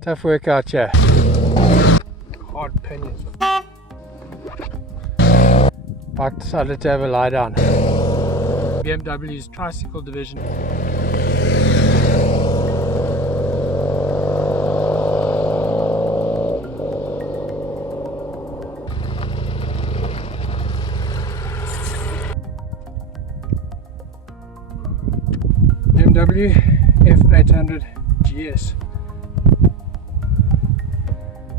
Tough workout, yeah. Hard pinions. Bike decided to have a lie down. BMW's tricycle division. BMW F800GS.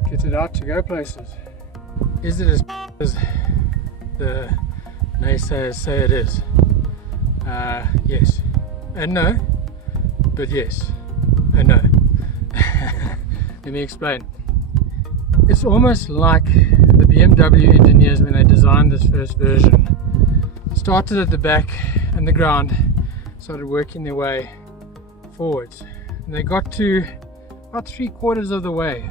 Get it out to go places. Is it as the naysayers say it is? Yes and no, but yes and no. Let me explain. It's almost like the BMW engineers, when they designed this first version, started at the back and the ground, started working their way forwards, and they got to about 3/4 of the way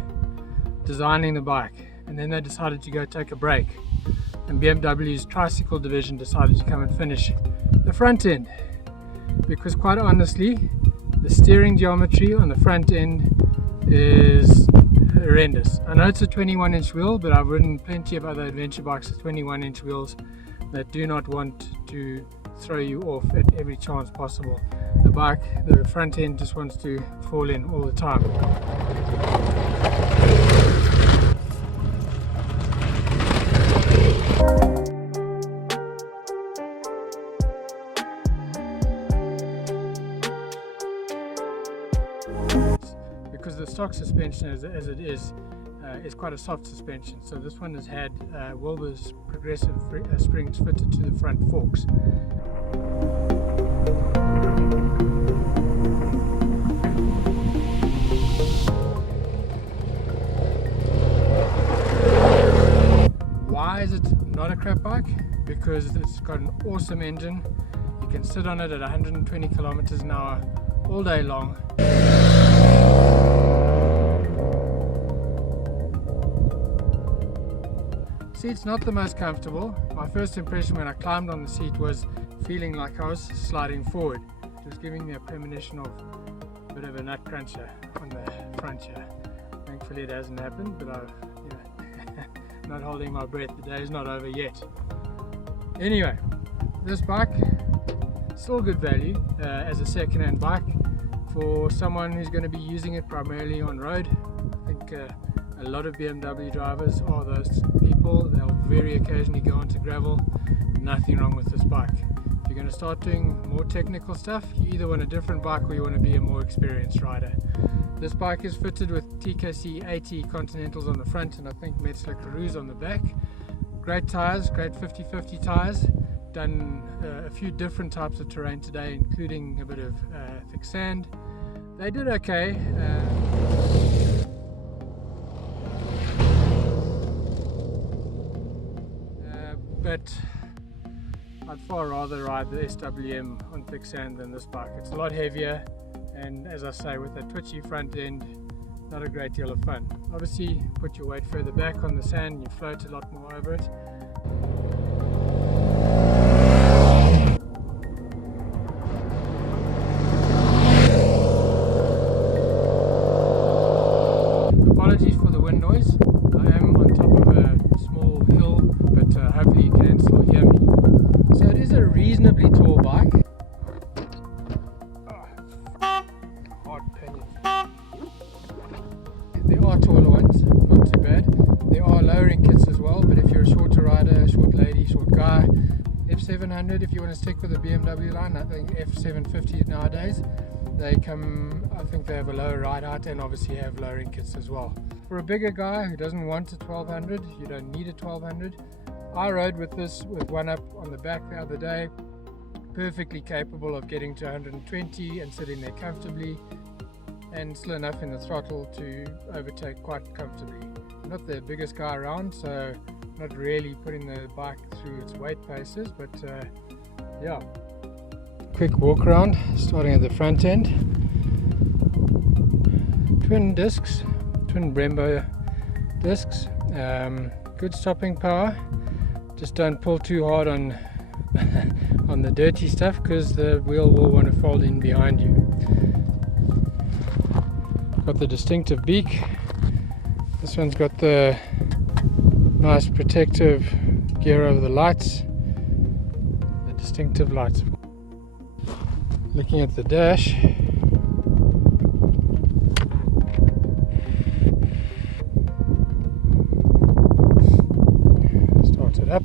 designing the bike, and then they decided to go take a break, and BMW's tricycle division decided to come and finish the front end, because quite honestly the steering geometry on the front end is horrendous. I know it's a 21-inch wheel, but I've ridden plenty of other adventure bikes with 21-inch wheels that do not want to throw you off at every chance possible. The front end just wants to fall in all the time. Because the stock suspension as it is quite a soft suspension, so this one has had Wilbur's progressive springs fitted to the front forks. Why is it not a crap bike? Because it's got an awesome engine. You can sit on it at 120 kilometers an hour all day long. Seat's not the most comfortable. My first impression when I climbed on the seat was feeling like I was sliding forward. It was giving me a premonition of a bit of a nut cruncher on the front here. Thankfully it hasn't happened, but I'm not holding my breath. The day is not over yet. Anyway, this bike, still good value as a second-hand bike for someone who's going to be using it primarily on road. I think a lot of BMW drivers are those people. They'll very occasionally go onto gravel. Nothing wrong with this bike. If you're going to start doing more technical stuff, you either want a different bike or you want to be a more experienced rider. This bike is fitted with TKC 80 Continentals on the front and I think Metzler Carews on the back. Great tyres, great 50/50 tyres. Done a few different types of terrain today, including a bit of thick sand. They did okay. But I'd far rather ride the SWM on thick sand than this bike. It's a lot heavier, and as I say, with a twitchy front end, not a great deal of fun. Obviously, put your weight further back on the sand and you float a lot more over it. Apologies for the wind noise. I am on top of a small hill, but hopefully you can still hear me. So it is a reasonably tall bike. Hard pinions. There are taller ones, not too bad. There are lowering kits as well, but if you're a shorter rider, short lady, short guy, F700 if you want to stick with the BMW line, I think F750 nowadays, they come, I think they have a lower ride height and obviously have lowering kits as well. For a bigger guy who doesn't want a 1200, you don't need a 1200. I rode with this with one up on the back the other day, perfectly capable of getting to 120 and sitting there comfortably, and still enough in the throttle to overtake quite comfortably. I'm not the biggest guy around, so not really putting the bike through its weight paces, but yeah. Quick walk around, starting at the front end. Twin discs, twin Brembo discs, good stopping power. Just don't pull too hard on on the dirty stuff, because the wheel will want to fold in behind you. got the distinctive beak. This one's got the nice protective gear over the lights, the distinctive lights. Looking at the dash, start it up.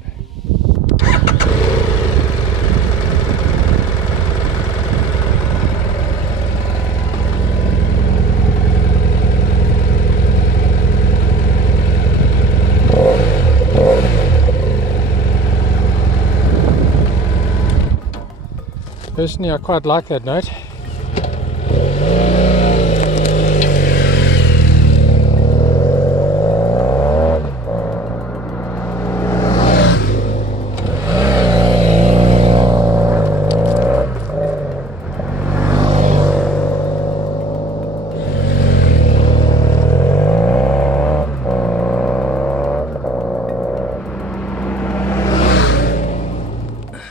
Personally, I quite like that note.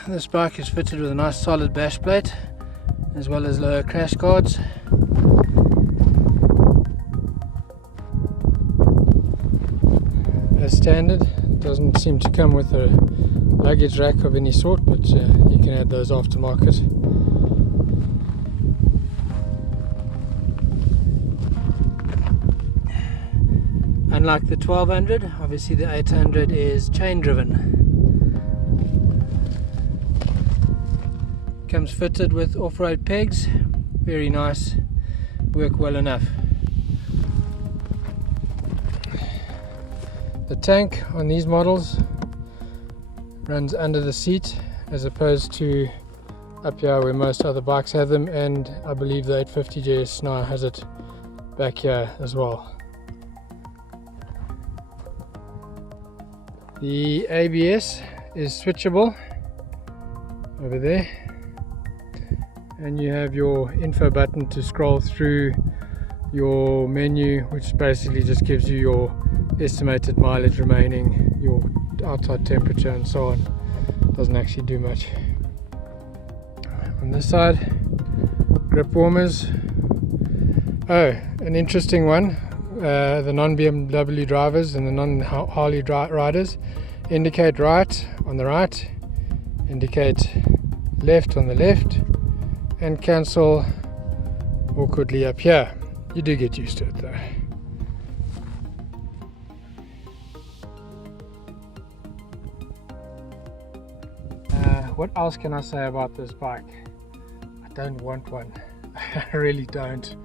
This bike is fitted with a nice solid bash plate as well as lower crash guards. As standard, it doesn't seem to come with a luggage rack of any sort, but you can add those aftermarket. Unlike the 1200, obviously the 800 is chain driven. Comes fitted with off-road pegs, very nice, work well enough. The tank on these models runs under the seat as opposed to up here where most other bikes have them, and I believe the 850GS now has it back here as well. The ABS is switchable over there, and you have your info button to scroll through your menu, which basically just gives you your estimated mileage remaining, your outside temperature and so on. Doesn't actually do much. On this side, grip warmers. Oh, an interesting one. The non-BMW drivers and the non-Harley riders indicate right on the right, indicate left on the left, and cancel awkwardly up here. You do get used to it though. What else can I say about this bike? I don't want one. I really don't.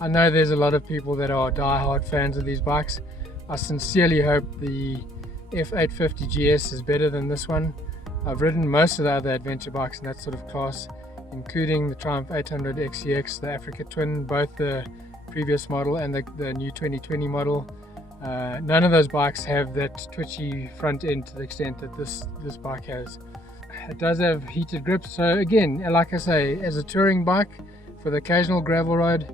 I know there's a lot of people that are die-hard fans of these bikes. I sincerely hope the F850GS is better than this one. I've ridden most of the other adventure bikes in that sort of class, including the Triumph 800 XCX, the Africa Twin, both the previous model and the new 2020 model. None of those bikes have that twitchy front end to the extent that this bike has. It does have heated grips, so again, like I say, as a touring bike for the occasional gravel ride,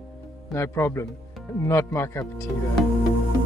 no problem. Not my cup of tea though.